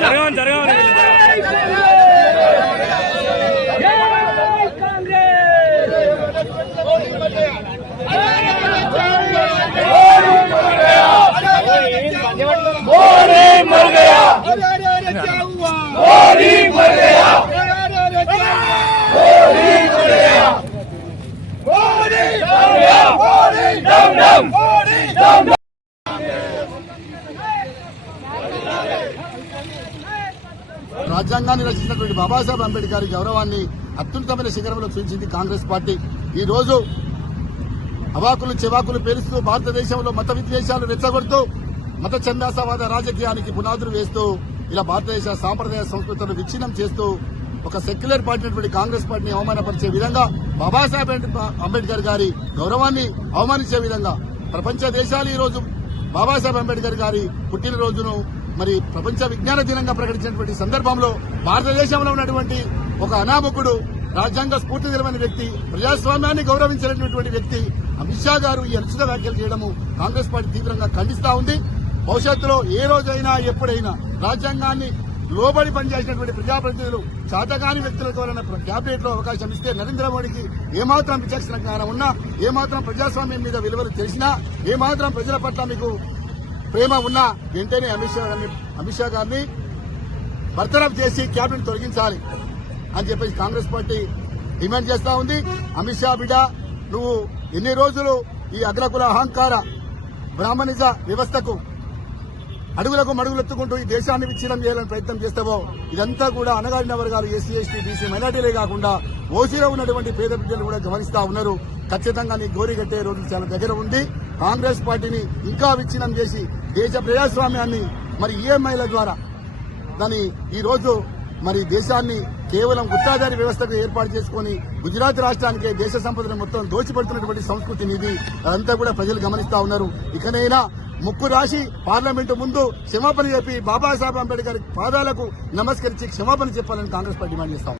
జరగవని జరగవని రాజ్యాంగాన్ని రచించినటువంటి బాబాసాహెబ్ అంబేద్కర్ గౌరవాన్ని అత్యున్నతమైన శిఖరంలో చూపించింది కాంగ్రెస్ పార్టీ. ఈ రోజు అవాకులు చెవాకులు పేరుస్తూ భారతదేశంలో మత విద్వేషాలు రెచ్చగొడుతూ మత చందాసవాద రాజకీయానికి పునాదులు వేస్తూ ఇలా భారతదేశ సాంప్రదాయ సంస్కృతులను విచ్ఛిన్నం చేస్తూ ఒక సెక్యులర్ పార్టీ అయినటువంటి కాంగ్రెస్ పార్టీని అవమానపరిచే విధంగా బాబాసాహెబ్ అంబేద్కర్ గారి గౌరవాన్ని అవమానించే విధంగా ప్రపంచ దేశాలు ఈ రోజు బాబాసాహెబ్ అంబేద్కర్ గారి పుట్టినరోజును మరి ప్రపంచ విజ్ఞాన దినంగా ప్రకటించినటువంటి సందర్భంలో భారతదేశంలో ఉన్నటువంటి ఒక అనామకుడు రాజ్యాంగ స్ఫూర్తికరమైన వ్యక్తి ప్రజాస్వామ్యాన్ని గౌరవించినటువంటి వ్యక్తి అమిత్ షా గారు ఈ అనుచిత వ్యాఖ్యలు చేయడము కాంగ్రెస్ పార్టీ తీవ్రంగా ఖండిస్తా ఉంది. భవిష్యత్తులో ఏ రోజైనా ఎప్పుడైనా రాజ్యాంగాన్ని లోబడి పనిచేసినటువంటి ప్రజాప్రతినిధులు చాతకాని వ్యక్తులతో క్యాబినెట్లో అవకాశం ఇస్తే నరేంద్ర మోడీకి ఏమాత్రం విచక్షణ జ్ఞానం ఉన్నా ఏమాత్రం ప్రజాస్వామ్యం మీద విలువలు తెలిసినా ఏమాత్రం ప్రజల పట్ల మీకు ప్రేమ ఉన్నా వెంటనే అమిత్ షా గారిని అమిత్ షా గారిని బర్తరఫ్ చేసి క్యాబినెట్ తొలగించాలి అని చెప్పేసి కాంగ్రెస్ పార్టీ డిమాండ్ చేస్తా ఉంది. అమిత్ షా బిడ్డ నువ్వు ఎన్ని రోజులు ఈ అగ్రకుల అహంకార బ్రాహ్మణిజ వ్యవస్థకు అడుగులకు మడుగులెత్తుకుంటూ ఈ దేశాన్ని విచ్ఛిన్నం చేయాలని ప్రయత్నం చేస్తావో ఇదంతా కూడా అనగారిన వర్గాలు ఎస్సీ ఎస్టీ బీసీ మైనార్టీలే కాకుండా ఓసీలో ఉన్నటువంటి పేద బిడ్డలు కూడా గమనిస్తా ఉన్నారు. ఖచ్చితంగా నీ గోరి కట్టే రోజులు చాలా దగ్గర ఉంది. కాంగ్రెస్ పార్టీని ఇంకా విచ్ఛిన్నం చేసి దేశ ప్రజాస్వామ్యాన్ని మరి ఈఎంఐల ద్వారా దాని ఈ రోజు మరి దేశాన్ని కేవలం గుత్తాదారి వ్యవస్థకు ఏర్పాటు చేసుకుని గుజరాత్ రాష్ట్రానికే దేశ సంపదను మొత్తం దోచిపెడుతున్నటువంటి సంస్కృతిని ఇది అదంతా కూడా ప్రజలు గమనిస్తా ఉన్నారు. ఇకనైనా ముక్కు రాసి పార్లమెంటు ముందు క్షమాపణ చెప్పి బాబాసాహెబ్ అంబేద్కర్ పాదాలకు నమస్కరించి క్షమాపణ చెప్పాలని కాంగ్రెస్ పార్టీ డిమాండ్ చేస్తాం